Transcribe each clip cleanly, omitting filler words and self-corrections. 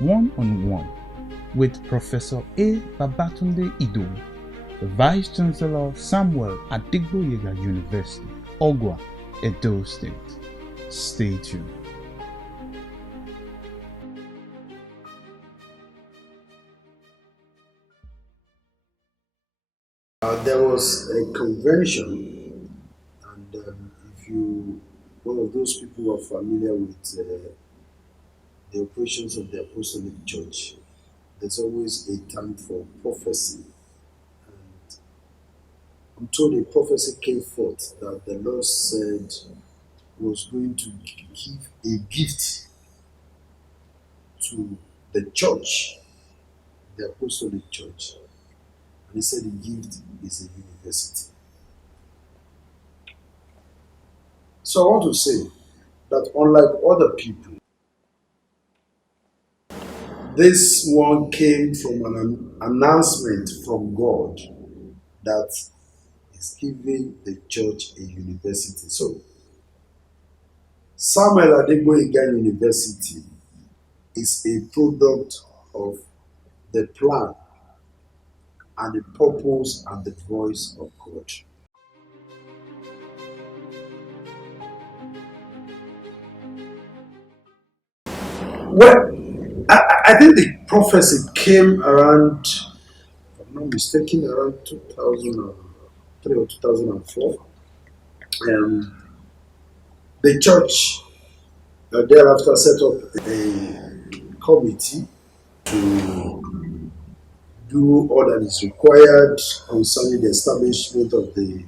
one-on-one with Professor A. Babatunde Idowu, the Vice-Chancellor Samuel Adigboyega University, Ogwa, Edo State. Stay tuned. There was a convention, and if you, one of those people who are familiar with the operations of the Apostolic Church, there's always a time for prophecy. And I'm told a prophecy came forth that the Lord said was going to give a gift to the church, the Apostolic Church. And he said the gift is a university. So I want to say that unlike other people, this one came from an announcement from God that is giving the church a university. So Samuel Adigboyega University is a product of the plan and the purpose and the voice of God. Well, I think the prophecy came around, if I'm not mistaken, around 2003 or 2004. The church thereafter set up a committee to do all that is required concerning the establishment of the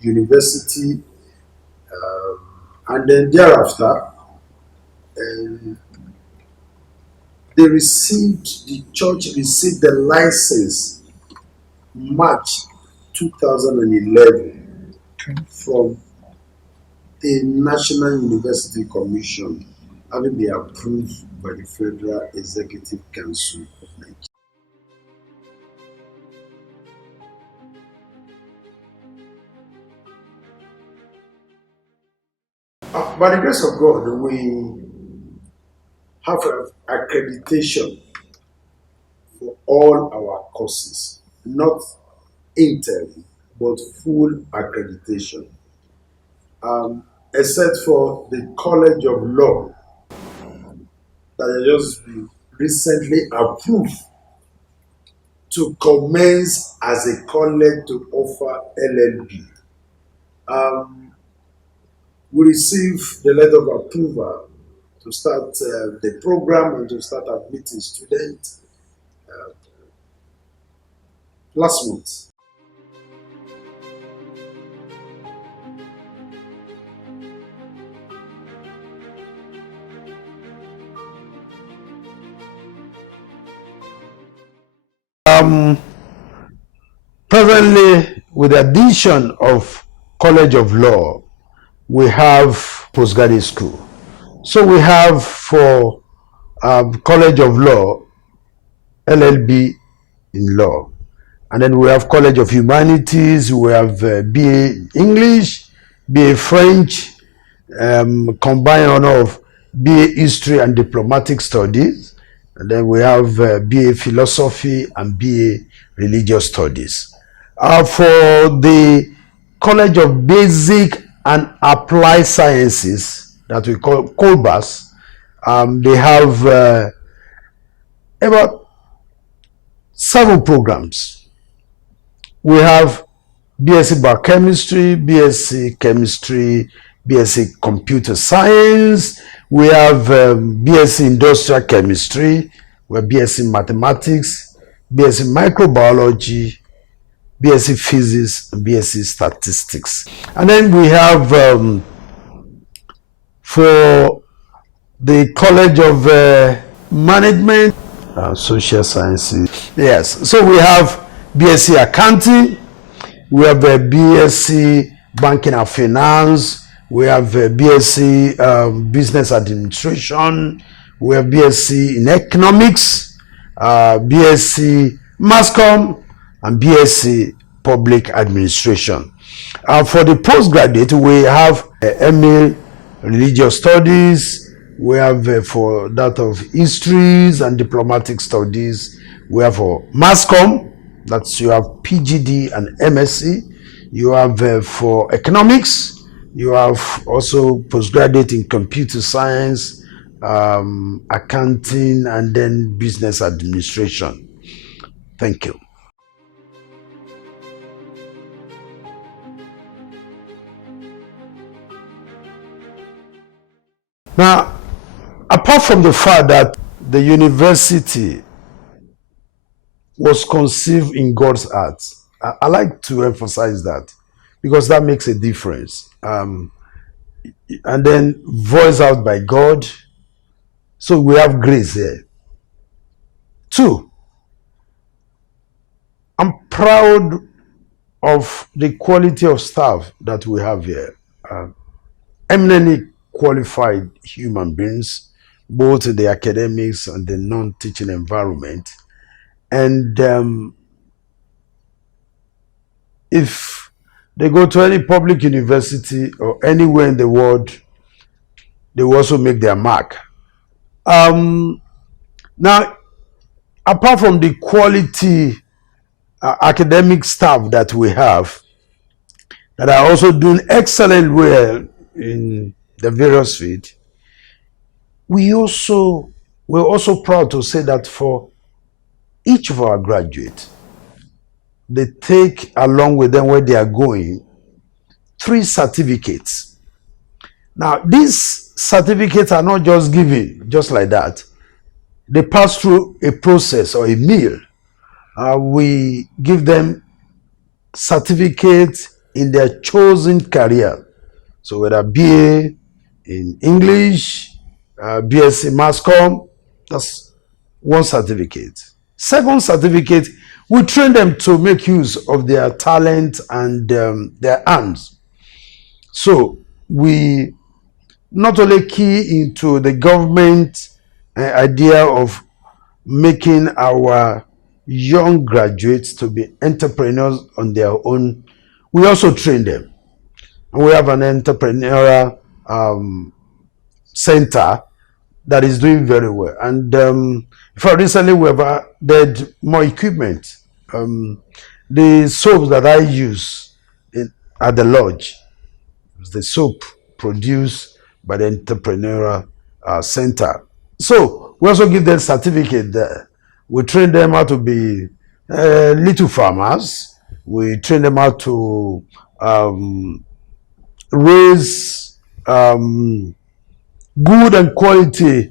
university, and then thereafter the church received the license March 2011 from the National University Commission, having been approved by the Federal Executive Council of Nigeria. By the grace of God, we have accreditation for all our courses, not intern, but full accreditation, except for the College of Law that has just been recently approved to commence as a college to offer LLB. We received the letter of approval to start the program and to start admitting students last month. Presently, with the addition of College of Law, we have postgraduate school. So we have for College of Law, LLB in law. And then we have College of Humanities, we have BA English, BA French, combined honor of BA History and Diplomatic Studies. And then we have BA Philosophy and BA Religious Studies. For the College of Basic and Applied Sciences, that we call COLBAS, they have about 7 programs. We have BSc Biochemistry, BSc Chemistry, BSc Computer Science. We have BSc Industrial Chemistry, we have BSc Mathematics, BSc Microbiology, BSc Physics, and BSc Statistics. And then we have for the College of Management, Social Sciences. Yes, so we have BSc Accounting, we have BSc Banking and Finance, we have BSc Business Administration, we have BSc in Economics, BSc Mass Comm, and BSc Public Administration. For the postgraduate, we have MA Religious Studies, We have for that of histories and diplomatic studies. We have for mass comm, that's you have PGD and MSc. You have for economics. You have also postgraduate in computer science, accounting, and then business administration. Thank you. Now, apart from the fact that the university was conceived in God's heart, I like to emphasize that because that makes a difference. And then voiced out by God. So we have grace here. 2, I'm proud of the quality of staff that we have here. Eminently qualified human beings, both in the academics and the non-teaching environment. And if they go to any public university or anywhere in the world, they will also make their mark. Now, apart from the quality academic staff that we have, that are also doing excellent well in the various fields, we're also proud to say that for each of our graduates, they take along with them where they are going 3 certificates. Now, these certificates are not just given just like that. They pass through a process or a meal. We give them certificates in their chosen career. So whether BA in English, BSc Mass Comm, that's 1 certificate. 2nd certificate, we train them to make use of their talent and their hands. So we not only key into the government idea of making our young graduates to be entrepreneurs on their own, we also train them. And we have an entrepreneurial center that is doing very well. And for recently, we have added more equipment. The soaps that I use at the lodge, the soap produced by the entrepreneurial center. So we also give them certificate there. We train them how to be little farmers. We train them how to raise good and quality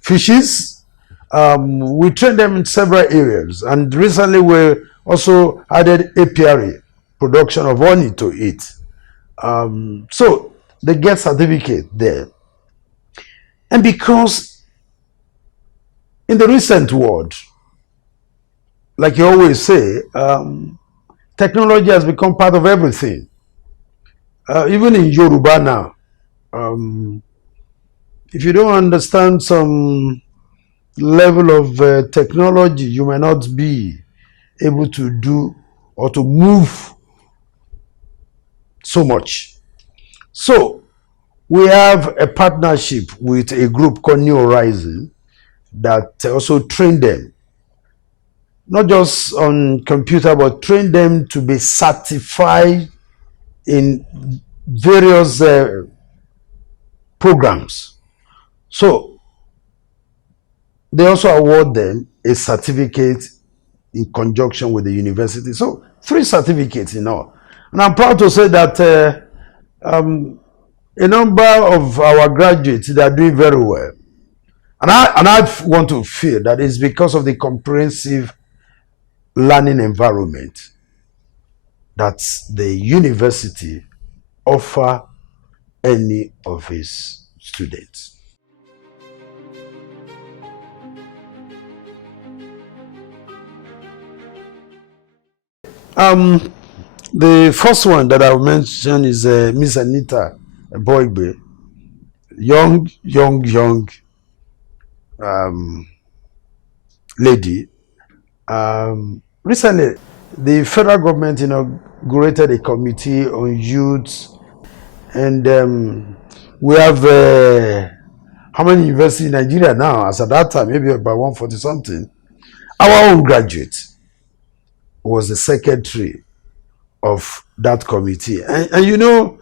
fishes. We train them in several areas, and recently we also added apiary, production of honey, to it. So they get certificate there. And because in the recent world, like you always say, technology has become part of everything. Even in Yoruba now, if you don't understand some level of technology, you may not be able to do or to move so much. So we have a partnership with a group called New Horizon that also train them, not just on computer, but train them to be certified in various programs. So they also award them a certificate in conjunction with the university. So 3 certificates in all. And I'm proud to say that a number of our graduates, they are doing very well. And I want to feel that it's because of the comprehensive learning environment that the university offer any of its students. The first one that I'll mention is Miss Anita Boygbe, young lady. Recently, the federal government inaugurated a committee on youth, and we have how many universities in Nigeria now? As at that time, maybe about 140 something. Our own graduate was the secretary of that committee. And you know,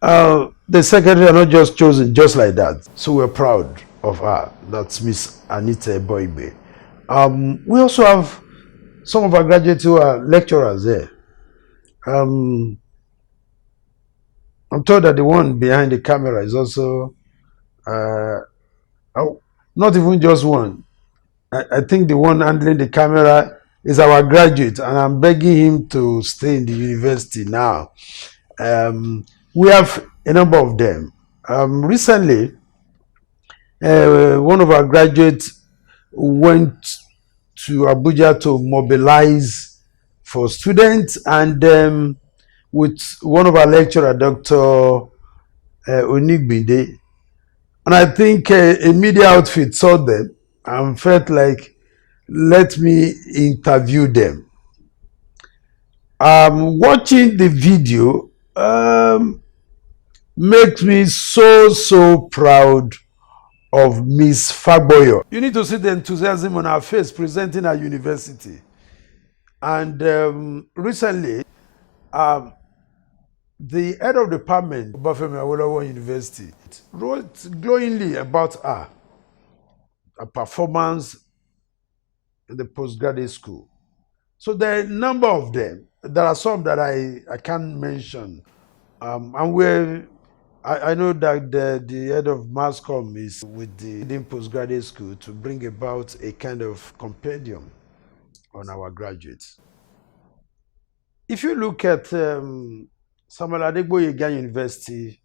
the secretary are not just chosen just like that. So we're proud of her. That's Miss Anita Boibe. We also have some of our graduates who are lecturers there. I'm told that the one behind the camera is also not even just one. I think the one handling the camera is our graduate, and I'm begging him to stay in the university now. We have a number of them. Recently, one of our graduates went to Abuja to mobilize for students, and with one of our lecturer, Dr. Onigbinde. And I think a media outfit saw them and felt like, let me interview them. Watching the video makes me so proud of Miss Fagboyo. You need to see the enthusiasm on her face presenting her university. And recently, the head of the department, Obafemi Awolowo University, wrote glowingly about her performance in the postgraduate school. So there are a number of them. There are some that I can't mention. And I know that the head of mass comm is with the postgraduate school to bring about a kind of compendium on our graduates. If you look at Samuel Adegboyega University,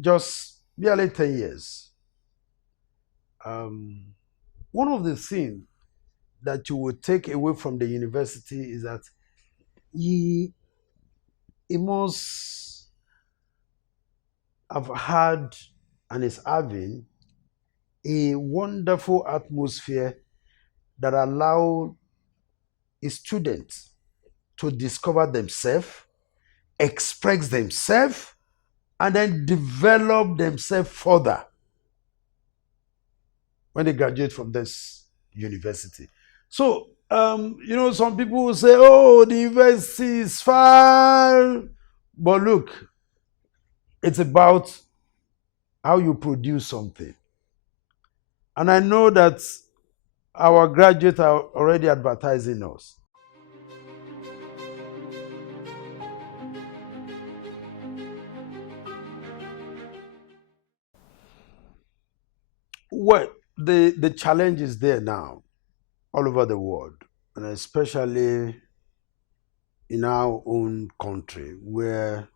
just barely 10 years, one of the things that you will take away from the university is that he must have had and is having a wonderful atmosphere that allowed his students to discover themselves, express themselves, and then develop themselves further when they graduate from this university. So, you know, some people will say, oh, the university is far. But look, it's about how you produce something. And I know that our graduates are already advertising us. Well, the challenge is there now, all over the world, and especially in our own country, where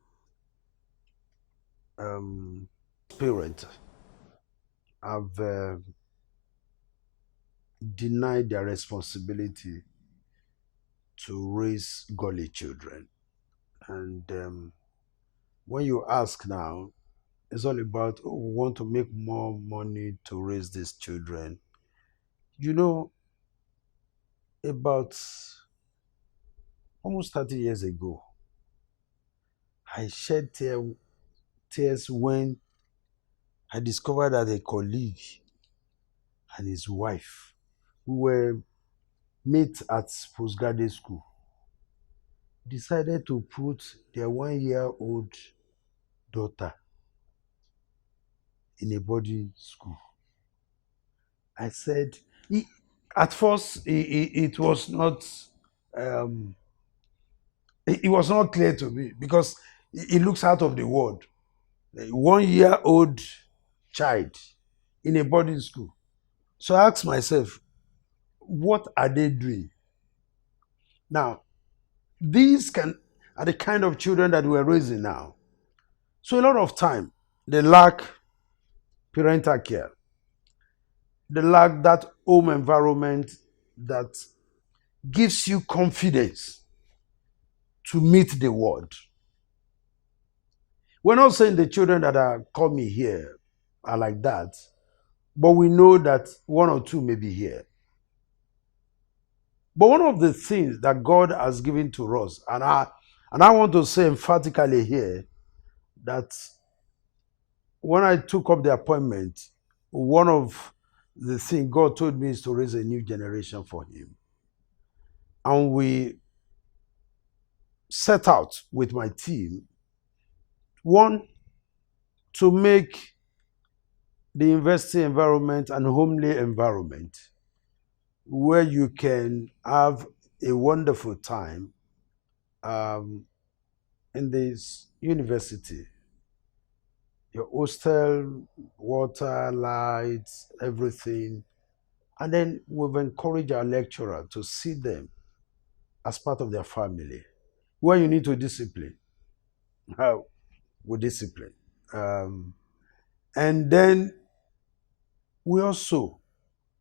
parents have denied their responsibility to raise godly children. And when you ask now, it's all about, oh, we want to make more money to raise these children. You know, about almost 30 years ago, I shed tears when I discovered that a colleague and his wife, who were mates at postgraduate school, decided to put their 1-year-old daughter in a boarding school. I said, at first, it was not it was not clear to me, because it looks out of the world. A 1-year-old child in a boarding school. So I asked myself, what are they doing? Now, these are the kind of children that we're raising now. So a lot of time, they lack parental care. They lack that home environment that gives you confidence to meet the world. We're not saying the children that are coming here are like that, but we know that 1 or 2 may be here. But one of the things that God has given to us, and I want to say emphatically here, that when I took up the appointment, one of the things God told me is to raise a new generation for him. And we set out with my team, one, to make the university environment an homely environment where you can have a wonderful time in this university. Your hostel, water, lights, everything. And then we've encouraged our lecturer to see them as part of their family. Where you need to discipline, we discipline. And then we also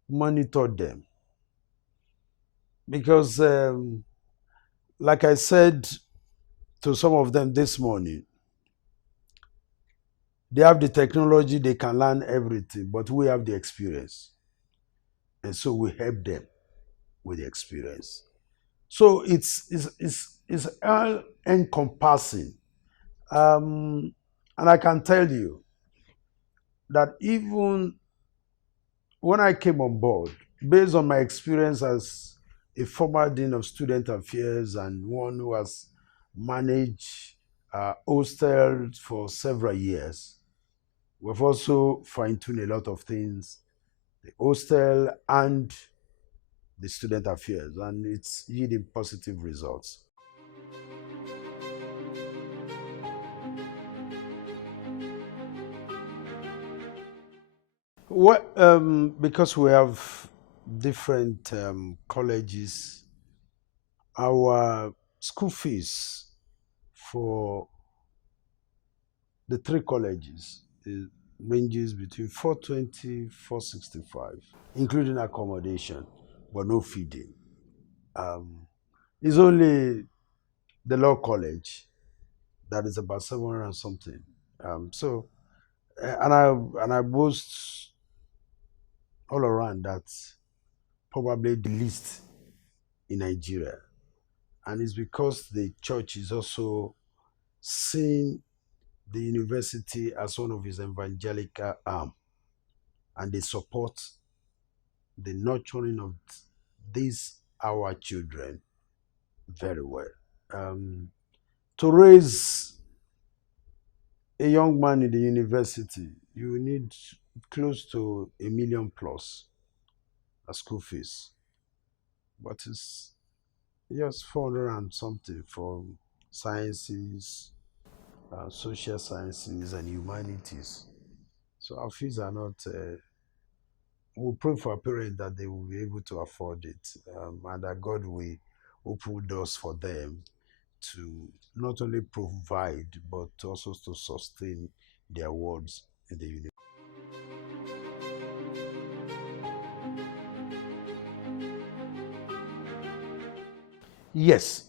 monitor them. Because, like I said to some of them this morning, they have the technology, they can learn everything, but we have the experience. And so we help them with the experience. So it's all encompassing. And I can tell you that even when I came on board, based on my experience as a former Dean of Student Affairs and one who has managed hostels for several years, we've also fine-tuned a lot of things, the hostel and the student affairs, and it's yielding positive results. Well, because we have different colleges, our school fees for the three colleges ranges between 420, 465, including accommodation, but no feeding. It's only the law college that is about 700 and something. And I boast all around that probably the least in Nigeria. And it's because the church is also seeing the university as one of its evangelical arm, and they support the nurturing of these our children very well. To raise a young man in the university, you need close to $1 million plus as school fees, but it's just 400 and something for sciences, social sciences, and humanities. So our fees are not. We pray for our parents that they will be able to afford it, and that God will open doors for them to not only provide but also to sustain their words in the university. Yes.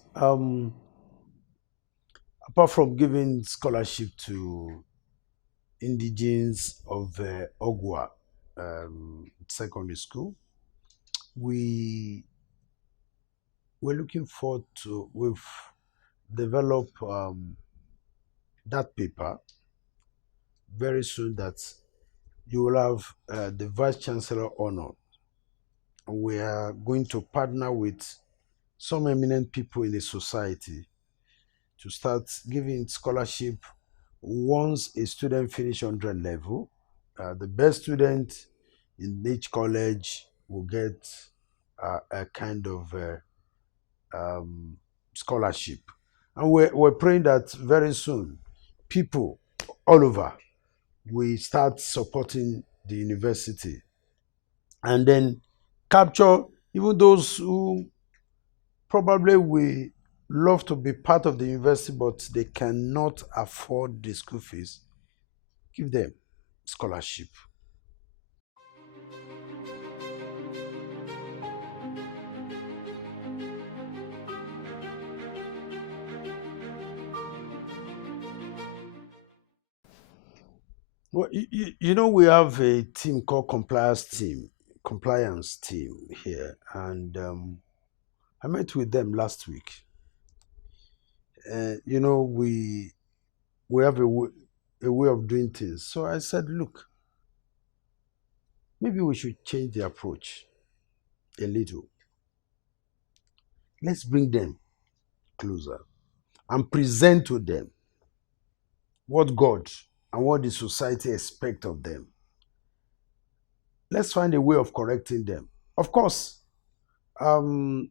Apart from giving scholarship to indigenes of Ogwa secondary school, we're looking forward to, we've developed that paper very soon, that you will have the Vice-Chancellor honor. We are going to partner with some eminent people in the society to start giving scholarship once a student finish 100 level. The best student in each college will get a kind of scholarship. And we're praying that very soon people all over will start supporting the university, and then capture even those who probably will love to be part of the university but they cannot afford the school fees. Give them scholarship. Well, you know, we have a team called compliance team here, and I met with them last week. You know, we have a a way of doing things. So I said, look, maybe we should change the approach a little. Let's bring them closer and present to them what God and what the society expect of them. Let's find a way of correcting them. Of course, um,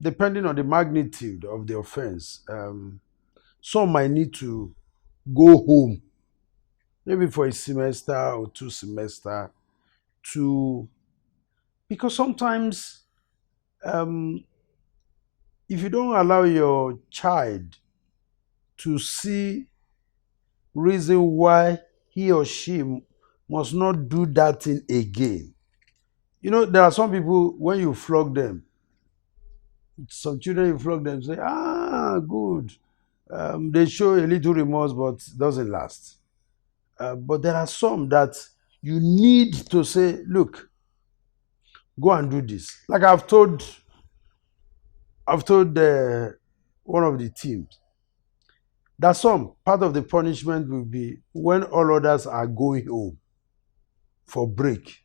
depending on the magnitude of the offense, some might need to go home, maybe for a semester or 2 semesters, to because sometimes if you don't allow your child to see reason why he or she must not do that thing again. You know, there are some people, when you flog them, some children, you flog them, say, good. They show a little remorse, but it doesn't last. But there are some that you need to say, look, go and do this. Like I've told one of the teams that some part of the punishment will be when all others are going home for break,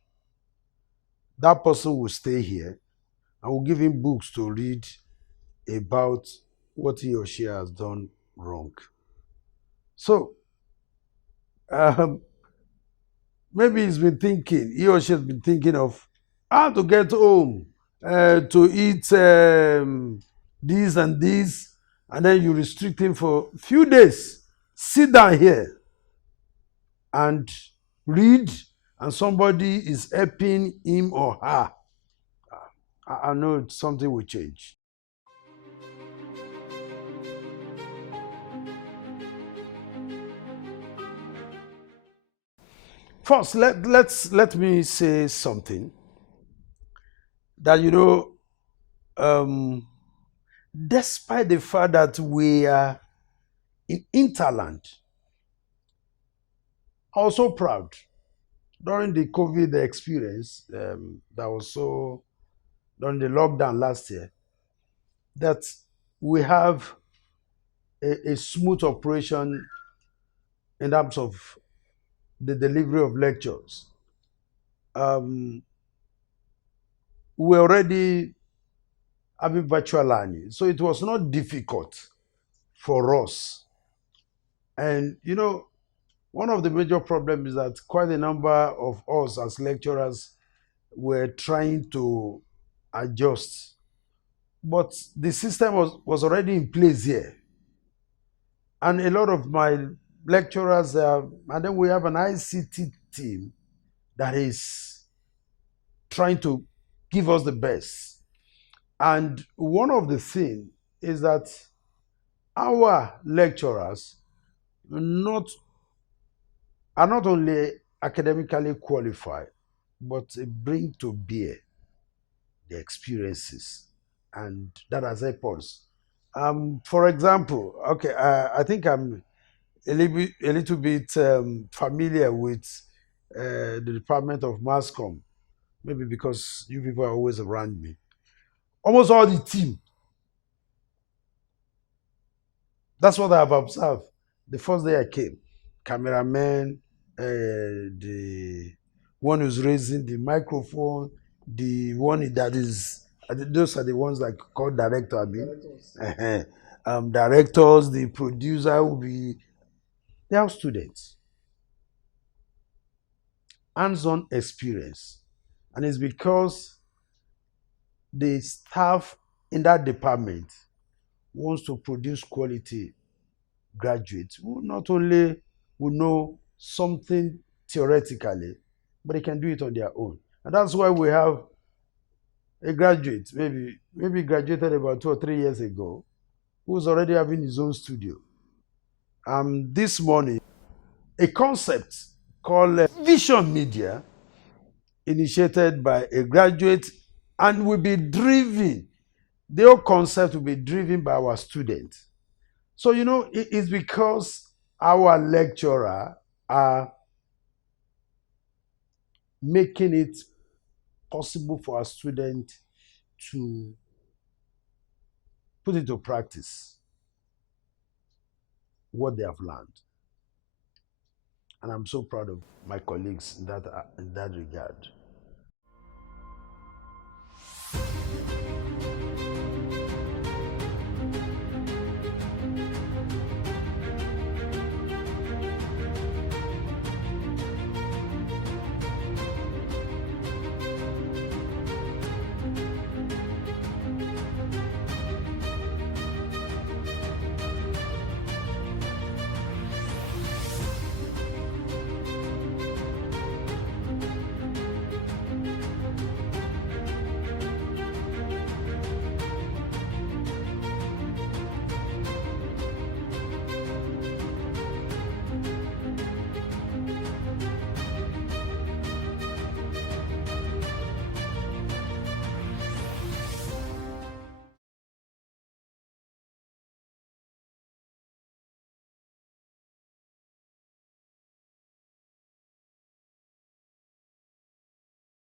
that person will stay here and will give him books to read about what he or she has done wrong. So maybe he or she has been thinking of how to get home, to eat this and this, and then you restrict him for a few days. Sit down here and read, and somebody is helping him or her. I know something will change. First, let me say something that despite the fact that we are in interland, I was so proud during the COVID experience that was so during the lockdown last year that we have a smooth operation in terms of the delivery of lectures. We already having virtual learning, so it was not difficult for us. And one of the major problems is that quite a number of us as lecturers were trying to adjust, but the system was already in place here. And a lot of my lecturers, and then we have an ICT team that is trying to give us the best. And one of the things is that our lecturers are not only academically qualified, but bring to bear the experiences, and that has helped us. For example, okay, I think I'm a little bit familiar with the Department of Mass Comm, maybe because you people are always around me. Almost all the team. That's what I have observed. The first day I came, cameraman, the one who's raising the microphone, the one that is, those are the ones that call director. Directors. Directors, the producer will be, they are students. Hands-on experience. And it's because the staff in that department wants to produce quality graduates who not only will know something theoretically, but they can do it on their own. And that's why we have a graduate, maybe graduated about 2 or 3 years ago, who's already having his own studio. This morning, a concept called Vision Media, initiated by a graduate, and will be driven, the whole concept will be driven by our students. So, it's because our lecturer are making it possible for our students to put into practice what they have learned. And I'm so proud of my colleagues in that regard.